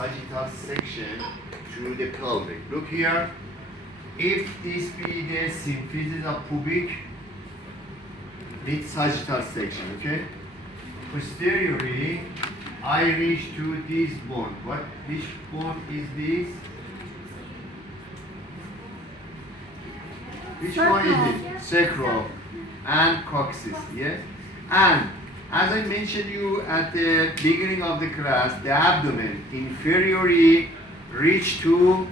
sagittal section through the pelvic. Look here. If this be the symphysis of pubic with sagittal section, okay? Posteriorly, I reach to this bone. Which bone is this? Which one is it? Sacral and coccyx, yes? And as I mentioned you at the beginning of the class, the abdomen inferiorly reach to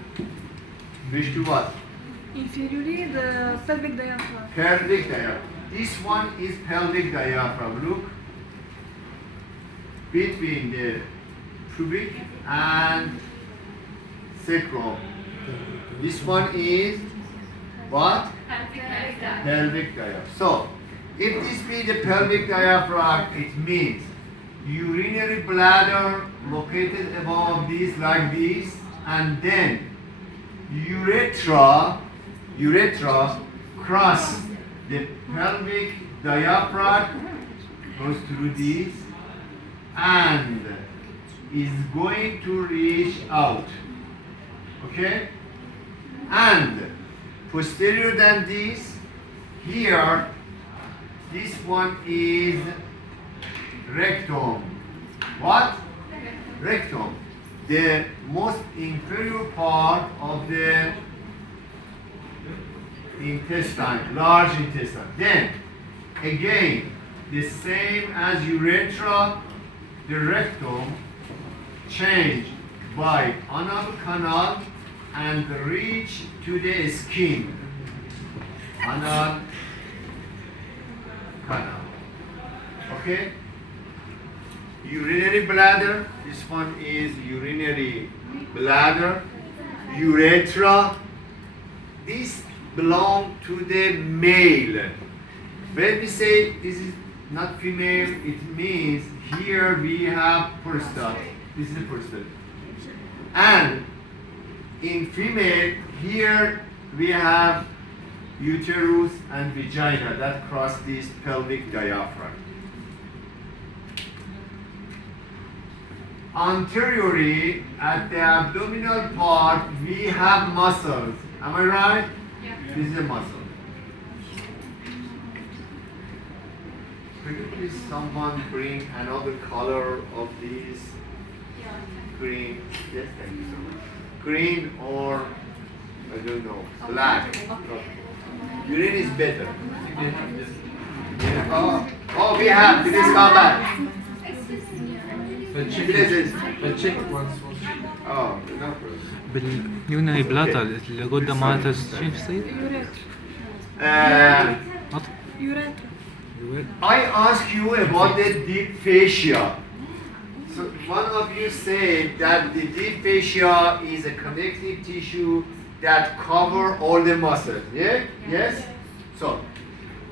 what? Inferiorly, the pelvic diaphragm. Pelvic diaphragm. This one is pelvic diaphragm. Look, between the pubic and sacral. This one is what? Pelvic diaphragm. So, if this be the pelvic diaphragm, it means urinary bladder located above this like this, and then urethra cross the pelvic diaphragm, goes through this and is going to reach out. Okay? And posterior than this, here, this one is rectum. What? Rectum. The most inferior part of the intestine, large intestine. Then, again, the same as urethra, the rectum changed by anal canal and reach to the skin. Anal canal. Okay? Urinary bladder, this one is urinary bladder. Urethra, this belong to the male. When we say this is not female, it means here we have prostate. This is the prostate. And in female, here we have uterus and vagina that cross this pelvic diaphragm. Anteriorly, at the abdominal part, we have muscles. Am I right? Yeah. This is a muscle. Could you please someone bring another color of this? Green. Yes, thank you so much. Green or, I don't know, black. Okay. Green is better. Oh, we have. Please come back. التشيك Oh, no problem. باليوناني بلاطة اللي قدام مالتها شو يصير؟ I ask you about the deep fascia. So one of you said that the deep fascia is a connective tissue that cover all the muscles. Yeah? Yes? So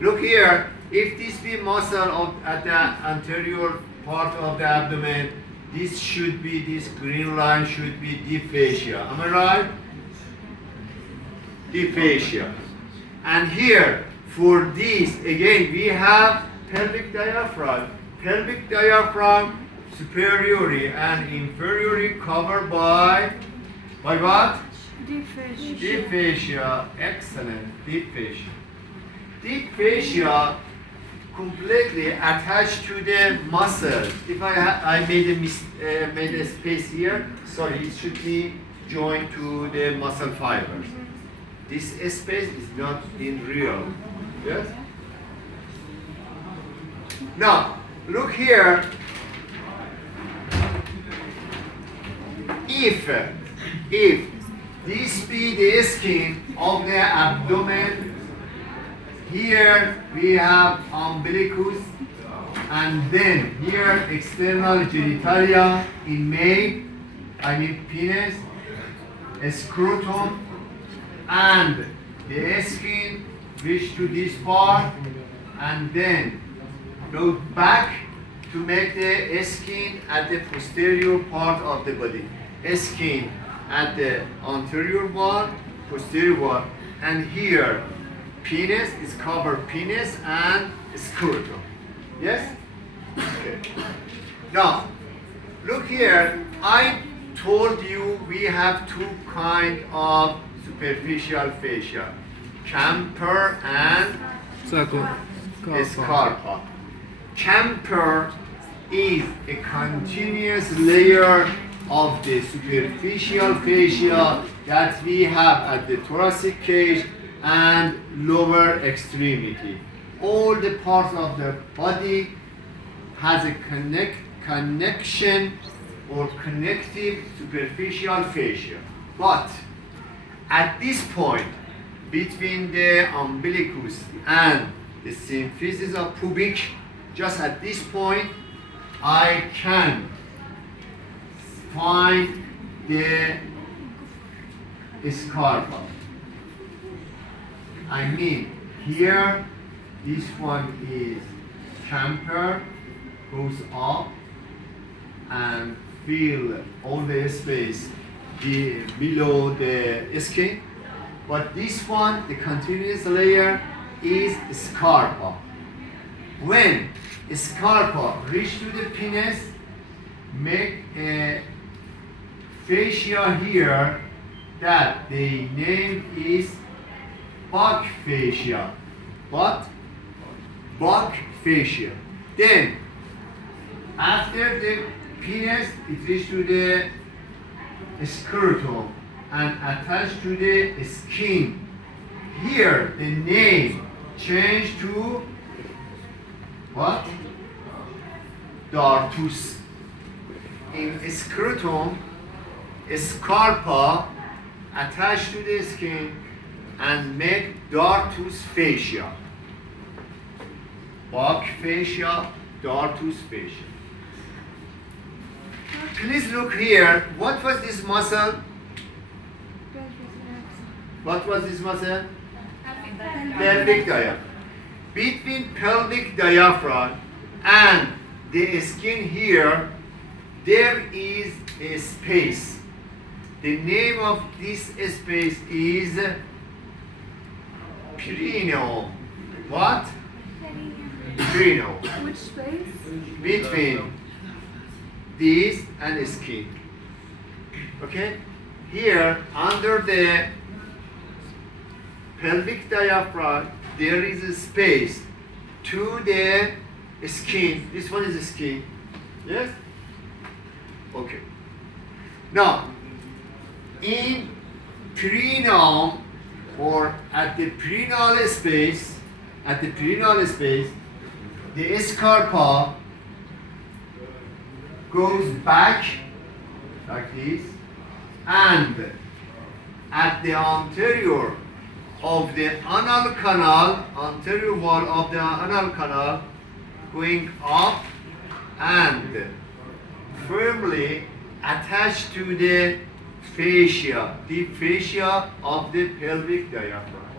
look here. If this be muscle at the anterior part of the abdomen, this should be, this green line should be deep fascia. Am I right? Deep fascia. And here, for this, again, we have pelvic diaphragm. Pelvic diaphragm superiorly and inferiorly covered by what? Deep fascia. Deep fascia. Excellent. Deep fascia. Deep fascia completely attached to the muscles. If I made a space here, sorry, it should be joined to the muscle fibers. This space is not in real. Yes? Now, look here. If this be the skin of the abdomen, here we have umbilicus, and then here external genitalia in male, I mean penis, scrotum, and the skin reach to this part, and then go back to make the skin at the posterior part of the body. Skin at the anterior one, posterior one, and here penis is covered penis and scrotum. Yes? Okay. Now, look here. I told you we have two kind of superficial fascia, camper and scarpa. Camper is a continuous layer of the superficial fascia that we have at the thoracic cage and lower extremity. All the parts of the body has a connection or connective superficial fascia. But at this point, between the umbilicus and the symphysis of pubic, just at this point, I can find the scarpa. I mean, here, this one is camper, goes up and fill all the space below the skin. But this one, the continuous layer, is scarpa. When scarpa reach to the penis, make a fascia here that the name is bug fascia. What? Bug fascia. Then, after the penis, it reaches to the scrotum and attached to the skin. Here, the name changed to what? Dartus. In scrotum, scarpa attached to the skin and make dartus fascia. Bug fascia, dartus fascia. Please look here. What was this muscle? What was this muscle? Pelvic diaphragm. Between pelvic diaphragm and the skin here, there is a space. The name of this space is perineum. What? Perineum. Which space? Between this and skin. Okay? Here, under the pelvic diaphragm, there is a space to the skin. This one is the skin. Yes? Okay. Now, in perineum or at the perineal space, the scarpa goes back like this, and at the anterior of the anal canal, anterior wall of the anal canal, going up and firmly attached to the fascia, deep fascia of the pelvic diaphragm.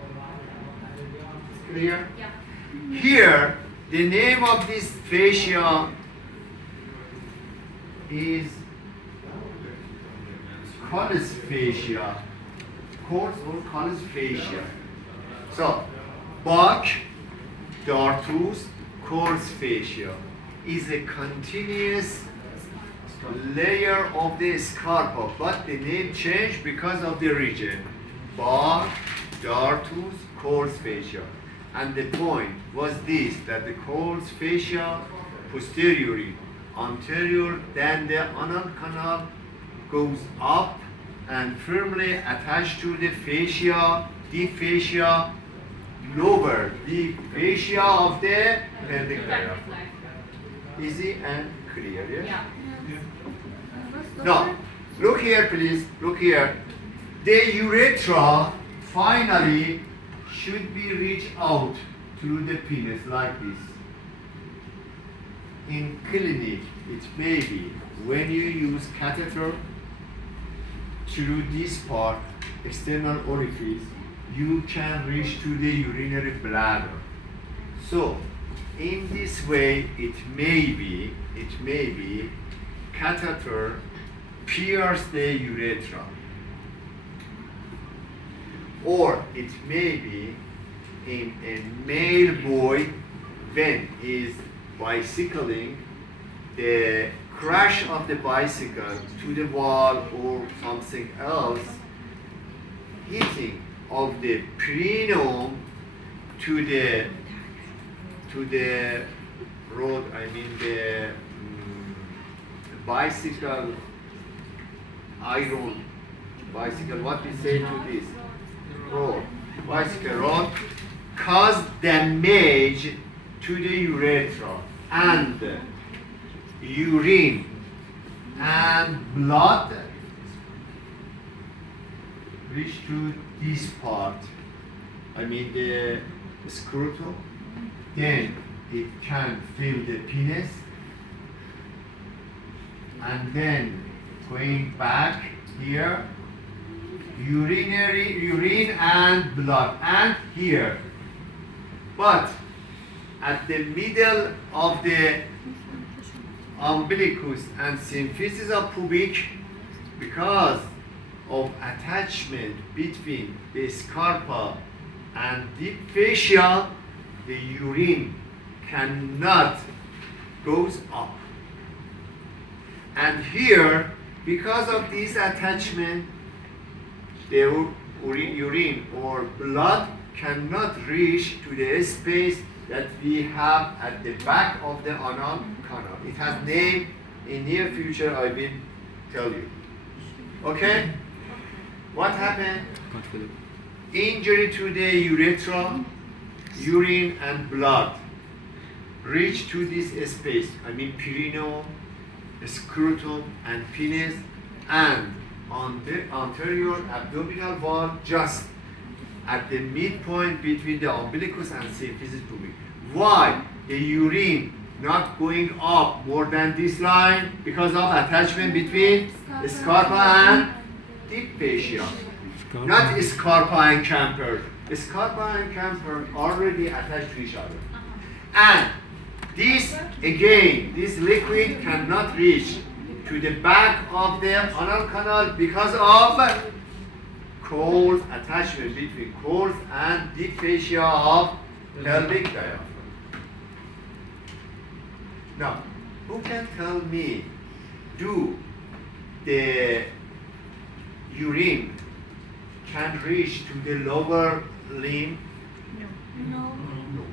Clear? Yeah. Here, the name of this fascia is Colles fascia, course or Colles fascia. So, Bach, dartus, course fascia is a continuous layer of the scarpa, but the name changed because of the region. Bach, dartus, course fascia. And the point was this, that the course fascia posteriorly, anterior, then the anal canal goes up and firmly attached to the fascia, deep fascia, lower deep fascia of the pelvic diaphragm. Easy and clear, yes? Yeah. Now, look here please, look here. The urethra finally should be reached out to the penis like this. In clinic, it may be when you use catheter through this part, external orifice, you can reach to the urinary bladder. So, in this way, it may be catheter pierce the urethra. Or it may be in a male boy when he is bicycling, the crash of the bicycle to the wall or something else, hitting of the perineum to the road, I mean the bicycle iron, bicycle, what we say to this road, bicycle road, cause damage to the urethra and urine and blood reach to this part, I mean the scrotum, then it can fill the penis, and then going back here, urine and blood, and here. But at the middle of the umbilicus and symphysis of pubic, because of attachment between the scarpa and deep fascia, the urine cannot goes up. And here, because of this attachment, the urine or blood cannot reach to the space that we have at the back of the anal canal. It has name. In near future I will tell you. Okay? What happened? Injury to the urethra, urine and blood reach to this space, I mean perineum, scrotum and penis, and on the anterior abdominal wall, just at the midpoint between the umbilicus and symphysis pubic. Why? The urine not going up more than this line because of attachment between scarpa and deep fascia. Not scarpa and camper. Scarpa and camper already attached to each other. And this, again, this liquid cannot reach to the back of the anal canal because of close attachment between close and deep fascia of pelvic diaphragm. Now, who can tell me, do the urine can reach to the lower limb? No.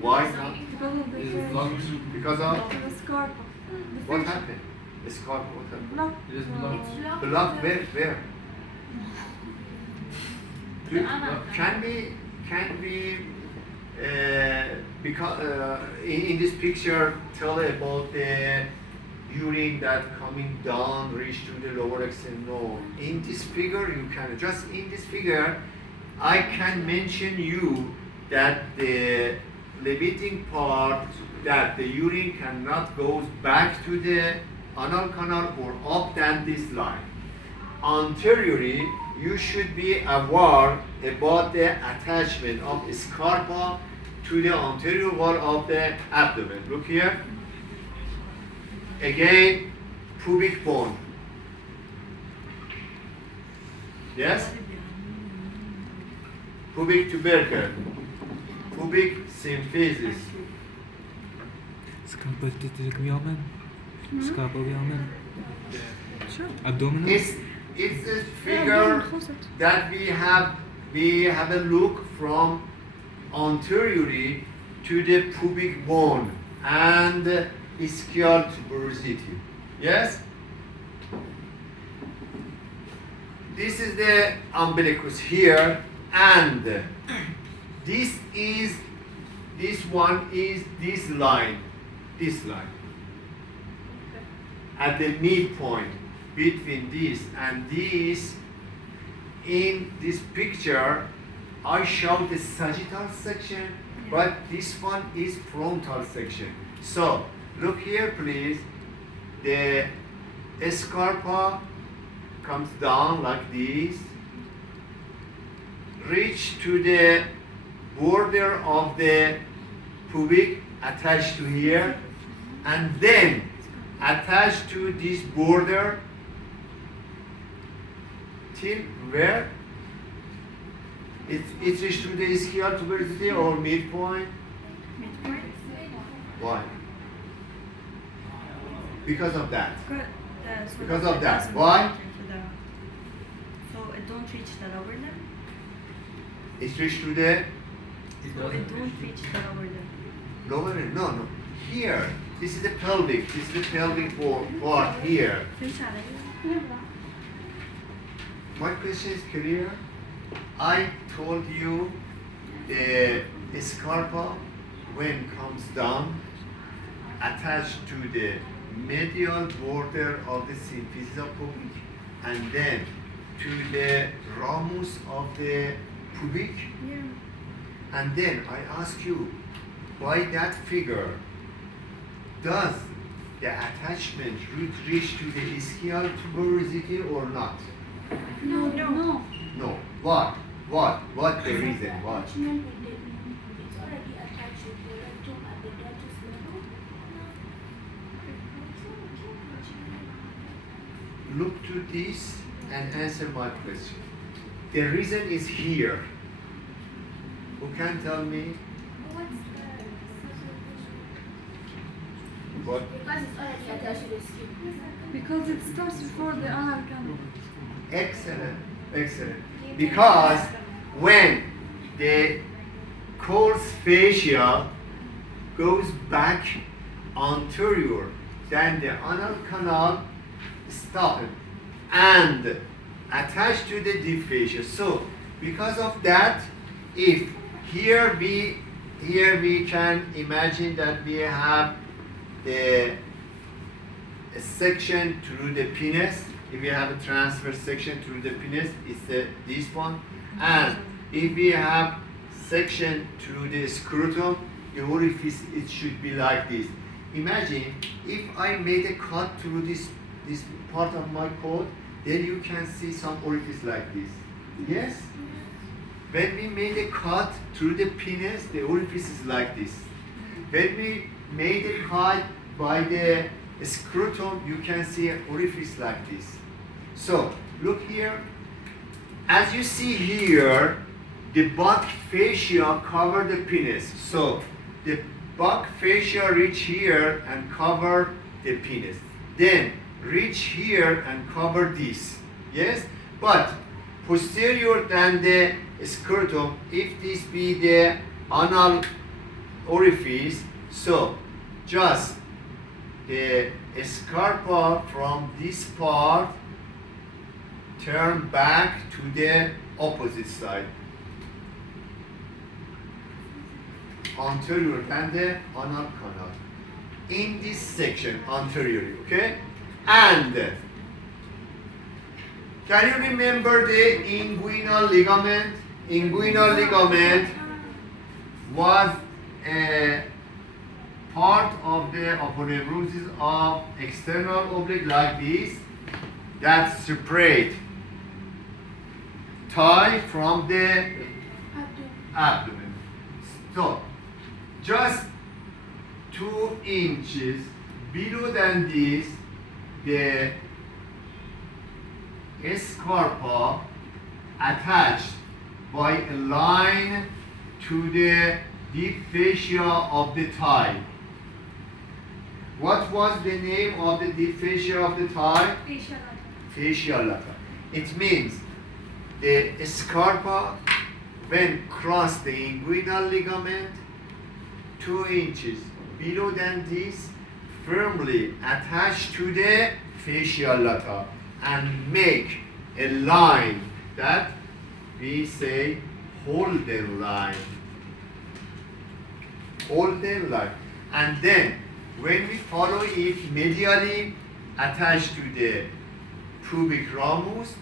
Why not? Because of the fascia. Because of The scarpa. The what fascia. happened? The scarp, what happened? Block. It's blocked. Blood where? Can we because in this picture tell about the urine that coming down reach to the lower extent? No. In this figure you can, just in this figure I can mention you that the limiting part, that the urine cannot go back to the anal canal or up than this line. Anteriorly, you should be aware about the attachment of scarpa to the anterior wall of the abdomen. Look here. Again, pubic bone. Yes? Pubic tubercle. Pubic symphysis. Scalpel miamen? Scalpel miamen? Sure. Abdominal? It's a figure that we have a look from anteriorly to the pubic bone and ischial tuberosity. Yes? This is the umbilicus here, and this one is this line. At the midpoint between this and this, in this picture, I show the sagittal section, but this one is frontal section. So, look here please, the scarpa comes down like this, reach to the border of the pubic, attached to here, and then attached to this border till where? It reaches to the ischial tuberosity or midpoint? Why? Because of that. Good. so Because that of it that. doesn't Why? enter to the- So it don't reach the lower limb? It's reached to the So it don't reach the lower limb. lower limb. No. Here. This is the pelvic. This is the pelvic part here. فهمت علي؟ My question is clear. I told you the scarpa when comes down attached to the medial border of the symphysis pubic and then to the ramus of the pubic, Yeah. and then I ask you, by that figure, does the attachment reach to the ischial tuberosity or not? No, No. no. No. What the reason? What? Attachment with the it's already attached with the rectum at the glottis level. Look to this and answer my question. The reason is here. Who can tell me What's what? because it's already attached to the skin. Because it starts before the anal canal. Excellent. Because when the coarse fascia goes back anterior, then the anal canal stops and attached to the deep fascia. So because of that, if here we can imagine that we have the a section through the penis. If we have a transverse section through the penis, it's this one. And if we have section through the scrotum, the orifice, it should be like this. Imagine if I made a cut through this part of my coat, then you can see some orifice like this. Yes? When we made a cut through the penis, the orifice is like this. When we made a cut by the scrotum, you can see an orifice like this. So, look here. As you see here, the buccal fascia cover the penis. So, the buccal fascia reach here and cover the penis. Then, reach here and cover this. Yes? But, posterior than the scrotum, if this be the anal orifice, so just the scarpa from this part turn back to the opposite side, anterior than the anal canal, in this section anteriorly, okay? And can you remember the inguinal ligament? Inguinal ligament was a part of the aponeurosis of external oblique like this that separate thigh from the abdomen. So, just 2 inches below than this, the scarpa attached by a line to the deep fascia of the thigh. What was the name of the deep fascia of the thigh? Fascia lata. It means the scarpa when cross the inguinal ligament 2 inches below than this, firmly attached to the fascia lata and make a line that we say Holden line. Holden line. And then when we follow it medially attached to the pubic ramus,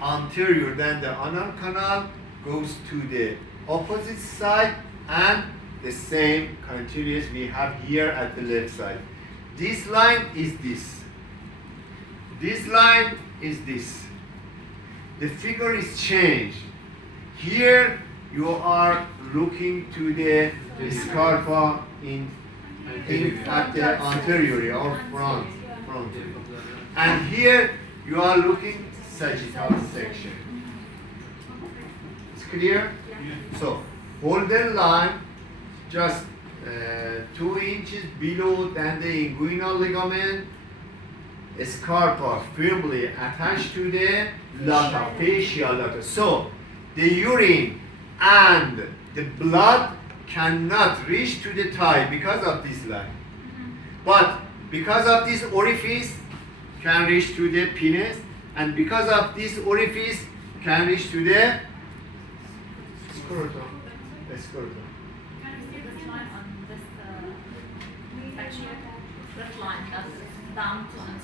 anterior than the anal canal, goes to the opposite side and the same continuous we have here at the left side. This line is this. This line is this. The figure is changed. Here you are looking to the scarpa at the anterior or front. And here you are looking sagittal section. It's clear? So, Holden line just 2 inches below than the inguinal ligament, scarpa firmly attached to the lata, facial lata. So the urine and the blood cannot reach to the thigh because of this line. But because of this orifice can reach to the penis, and because of this orifice can reach to the scrotum. Scrotum. Can you see this line on this section? This line that's down to and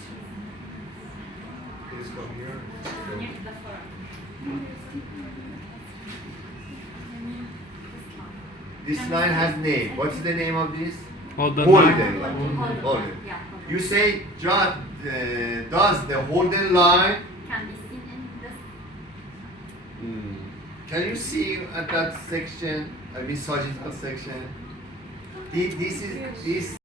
Please come here. near to the forearm. This line has name. What's the name of this? Holden Holden line. line. Holden. Yeah. You say, does the Holden line? Can be seen in this. Can you see at that section? I mean, sagittal section. This